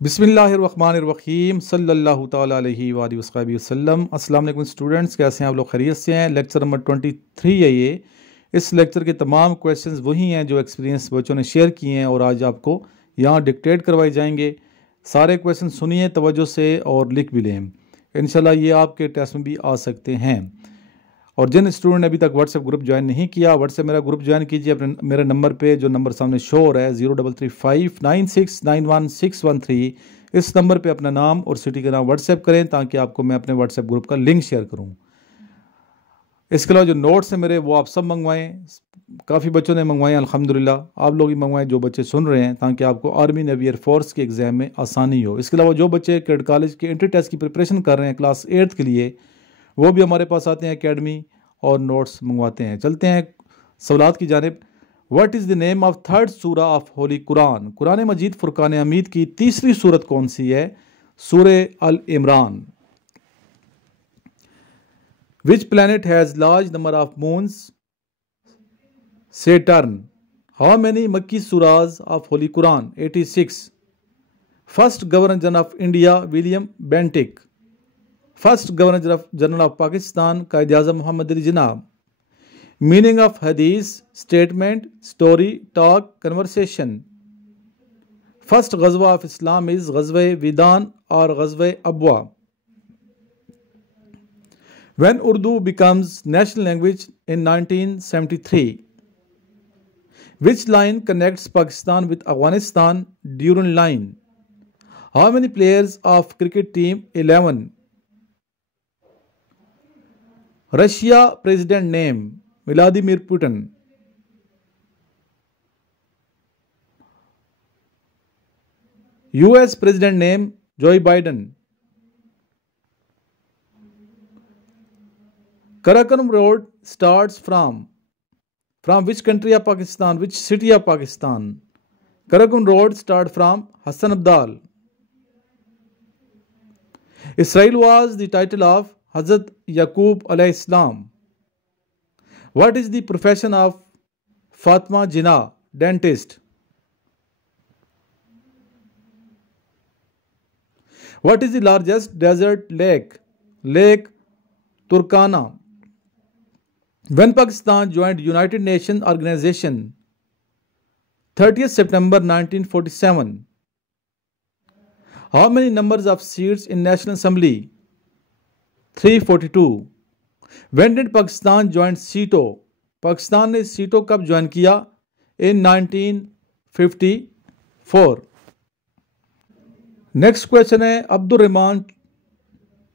बिस्मिल्लाहिर्रहमानिर्रहीम सल्लल्लाहु ताला अलैहि वसल्लम। अस्सलाम वालेकुम स्टूडेंट्स, कैसे हैं आप लोग? खैरियत से हैं? लेक्चर नंबर 23 है ये। इस लेक्चर के तमाम क्वेश्चंस वही हैं जो एक्सपीरियंस बच्चों ने शेयर किए हैं और आज आपको यहाँ डिक्टेट करवाए जाएंगे। सारे क्वेश्चन सुनिए तवज्जो से और लिख भी लें। इंशाल्लाह ये आपके टेस्ट में भी आ सकते हैं। और जिन स्टूडेंट ने अभी तक व्हाट्सएप ग्रुप ज्वाइन नहीं किया, व्हाट्सएप मेरा ग्रुप ज्वाइन कीजिए अपने मेरे नंबर पे, जो नंबर सामने शो हो रहा है 033596916113। इस नंबर पे अपना नाम और सिटी का नाम व्हाट्सएप करें ताकि आपको मैं अपने व्हाट्सएप ग्रुप का लिंक शेयर करूं। इसके अलावा जो नोट्स हैं मेरे, वो आप सब मंगवाएं। काफ़ी बच्चों ने मंगवाए अल्हम्दुलिल्लाह, आप लोग ही मंगवाएं जो बच्चे सुन रहे हैं, ताकि आपको आर्मी नेवी एयरफोर्स के एग्ज़ाम में आसानी हो। इसके अलावा जो बच्चे कैडेट कॉलेज के एंट्री टेस्ट की प्रिपरेशन कर रहे हैं क्लास 8th के लिए, वो भी हमारे पास आते हैं अकेडमी और नोट्स मंगवाते हैं। चलते हैं सवालात की जानिब। What is the name of third सूरा ऑफ होली कुरान? कुरान मजीद फुरकान हमीद की तीसरी सूरत कौन सी है? सूरे Al Imran. Which planet has large number of moons? Saturn. How many मक्की सूराज of holy Quran? 86। First governor general of India William Bentinck. First governor general of Pakistan Quaid Azam Muhammad Ali जनाब। मीनिंग ऑफ हदीस? Statement, story, talk, conversation. First गजवा ऑफ इस्लाम इज गजवे विदान और गजवे अबवा। When Urdu becomes national language in 1973। Which line connects Pakistan with Afghanistan? Durand line. How many players of cricket team? 11। Russia president name? Vladimir Putin. US president name? Joe Biden. Karakoram road starts from which country of Pakistan? Which city of Pakistan? Karakoram road start from Hasan Abdal. Israel was the title of Hazrat Yaqub alayhi salam. What is the profession of Fatima Jinnah? Dentist. What is the largest desert lake? Lake Turkana. When Pakistan joined United Nations Organization? 30th September 1947. How many numbers of seats in National Assembly? 342. When did Pakistan join सीटो? पाकिस्तान ने सीटो कब join किया? In 1954. Next question है, Abdul Rahman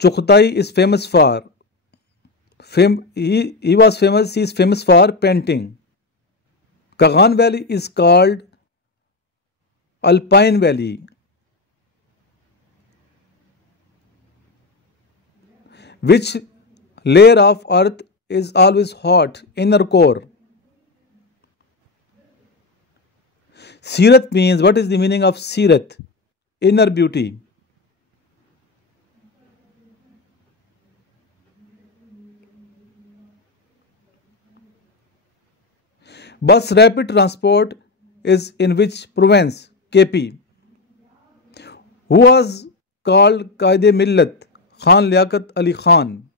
Chughtai is famous for? He is famous for painting. Kagan Valley is called Alpine Valley. Which layer of earth is always hot? Inner core. Seerat means, what is the meaning of Seerat? Inner beauty. Bus rapid transport is in which province? KP. Who was called Qaid Millat? Khan Liaquat Ali Khan,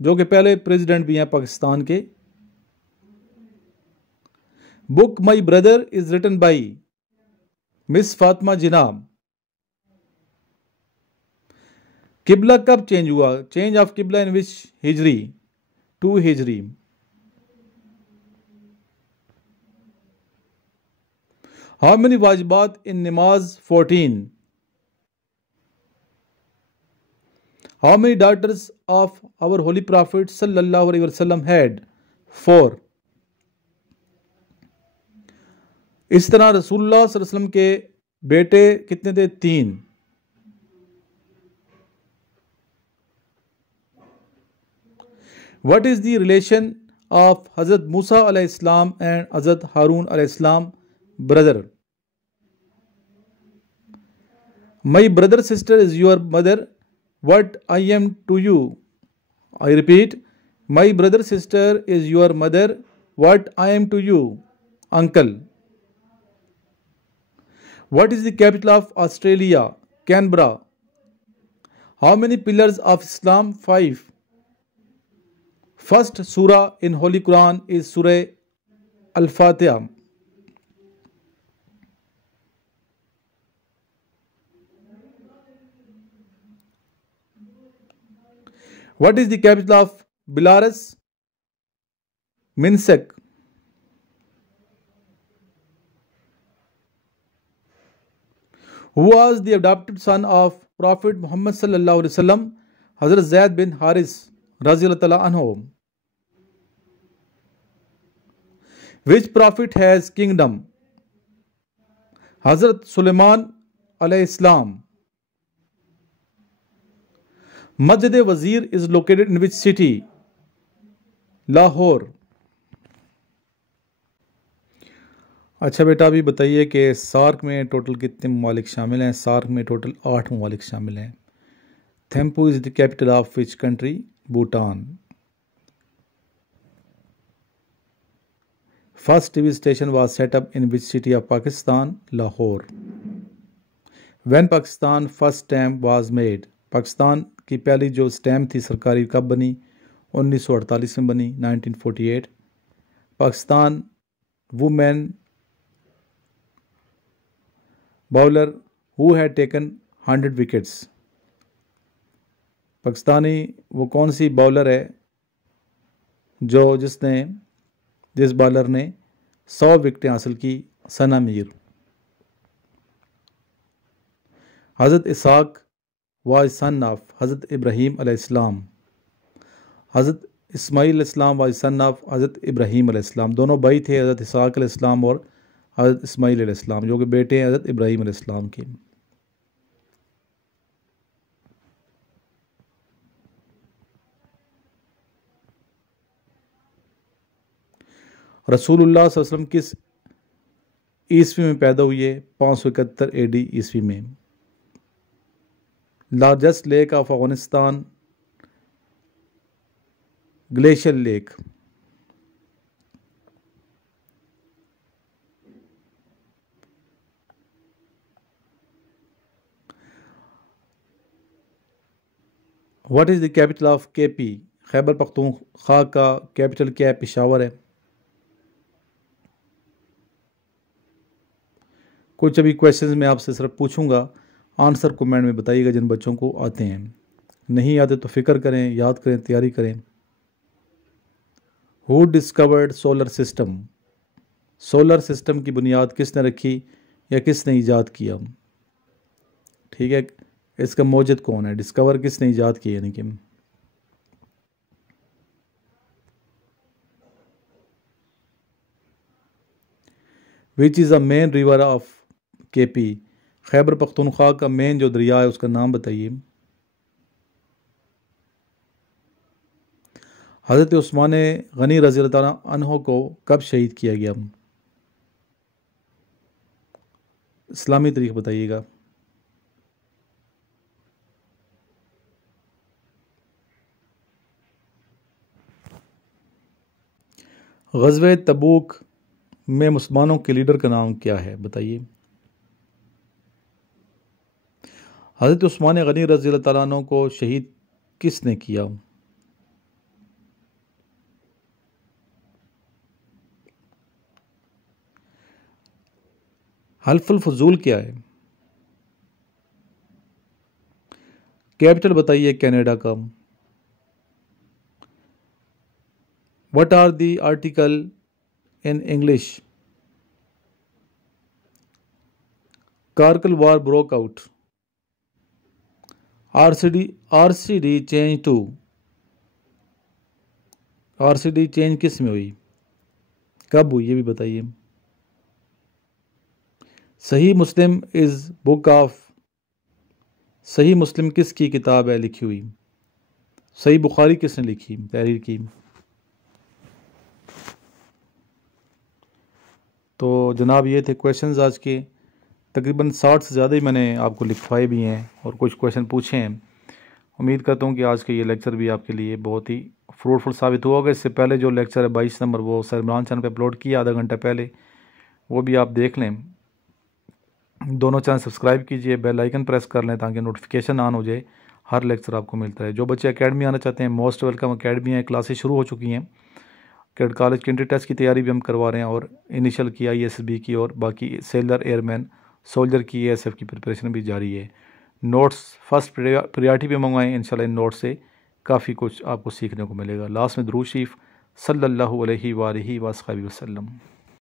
जो कि पहले president भी हैं पाकिस्तान के। Book my brother is written by miss Fatima Jinnah. किबला कब change हुआ? Change of किबला इन विच हिजरी? 2 हिजरी। हाउ मेनी वाजिबात इन नमाज? 14। How many daughters of our holy prophet sallallahu alaihi wasallam had? 4. इस तरह रसूलुल्लाह सल्लल्लाहु अलैहि वसल्लम के बेटे कितने थे? 3। What is the relation of Hazrat Musa alayhi salam and Hazrat Harun alayhi salam brother? My brother sister is your mother. What I am to you? I repeat, my brother sister is your mother. What I am to you? Uncle. What is the capital of Australia? Canberra. How many pillars of Islam? 5. First surah in Holy Quran is Surah Al-Fatiha. What is the capital of Belarus? Minsk. Who was the adopted son of Prophet Muhammad sallallahu alaihi wasallam? Hazrat Zaid bin Haris radhiyallahu ta'ala anhu. Which prophet has kingdom? Hazrat Sulaiman alayhi salam. Masjid-e-Wazir is located in which city? Lahore. अच्छा बेटा, अभी बताइए कि SAARC में total कितने ममालिक शामिल हैं? सार्क में टोटल 8 ममालिक शामिल हैं। Thimphu is the capital of which country? Bhutan. First TV station was set up in which city of Pakistan? Lahore. When Pakistan first stamp was made? Pakistan की पहली जो स्टैम्प थी सरकारी कब बनी? 1948 में बनी, 1948। Pakistan women bowler who had taken 100 wickets? Pakistani वो कौन सी बॉलर है जिस बॉलर ने 100 विकेटें हासिल की? सना मीर। हज़रत इसहाक वाज सन ऑफ हज़रत इब्राहीम अलैहिस्सलाम। हज़रत इस्माईल अलैहिस्सलाम वाज सन ऑफ हज़रत इब्राहीम अलैहिस्सलाम। दोनों भाई थे, हज़रत इसहाक अलैहिस्सलाम और हज़रत इस्माईल अलैहिस्सलाम, जो कि बेटे हैं हज़रत इब्राहीम अलैहिस्सलाम के। रसूलुल्लाह सल्लल्लाहु अलैहि वसल्लम किस ईस्वी में पैदा हुए? 571 AD ईस्वी में। Largest lake of Afghanistan? Glacier lake. What is the capital of KP? Khyber Pakhtunkhwa का कैपिटल क्या है? पेशावर है। कुछ अभी क्वेश्चंस मैं आपसे सिर्फ पूछूंगा, आंसर कमेंट में बताइएगा जिन बच्चों को आते हैं। नहीं आते तो फिक्र करें, याद करें, तैयारी करें। Who discovered solar system? Solar system की बुनियाद किसने रखी या किसने ईजाद किया? ठीक है, इसका मौजूद कौन है? डिस्कवर किसने ईजाद किया? यानी कि which is the main river of KP? Khyber Pakhtunkhwa का मेन जो दरिया है उसका नाम बताइए। हज़रत उस्मान गनी रज़ियल्लाहु ताला अन्हो को कब शहीद किया गया? इस्लामी तारीख बताइएगा। ग़ज़वे तबूक में मुसलमानों के लीडर का नाम क्या है? बताइए। हज़रत उस्मान गनी रज़ियल्लाहु ताला अन्हु को शहीद किसने किया? हल्फुल फजूल क्या है? कैपिटल बताइए कनाडा का। What are the article in English? Kargil war broke out. RCD change to? RCD change किस में हुई, कब हुई, ये भी बताइए। सही मुस्लिम इज़ बुक ऑफ? सही मुस्लिम किसकी किताब है लिखी हुई? सही बुखारी किसने लिखी, तहरीर की? तो जनाब ये थे क्वेश्चंस आज के। तकरीबन 60 से ज़्यादा ही मैंने आपको लिखवाए भी हैं और कुछ क्वेश्चन पूछे हैं। उम्मीद करता हूँ कि आज का ये लेक्चर भी आपके लिए बहुत ही फ्रूटफुल साबित हुआ होगा। इससे पहले जो लेक्चर है 22 नंबर वो सर इमरान चैनल पर अपलोड किया आधा घंटा पहले, वो भी आप देख लें। दोनों चैनल सब्सक्राइब कीजिए, बेल आइकन प्रेस कर लें ताकि नोटिफिकेशन ऑन हो जाए, हर लेक्चर आपको मिलता है। जो बच्चे एकेडमी आना चाहते हैं मोस्ट वेलकम, एकेडमी है, क्लासेस शुरू हो चुकी हैं। कैडेट कॉलेज के इंटर टेस्ट की तैयारी भी हम करवा रहे हैं और इनिशियल की ISSB की और बाकी सेलर, एयरमैन, सोल्जर की ASF की प्रिपरेशन भी जारी है। नोट्स फर्स्ट प्रायोरिटी पे मंगवाएं, इंशाल्लाह इन नोट्स से काफ़ी कुछ आपको सीखने को मिलेगा। लास्ट में दुरूद शरीफ सल्लल्लाहु अलैहि वसल्लम।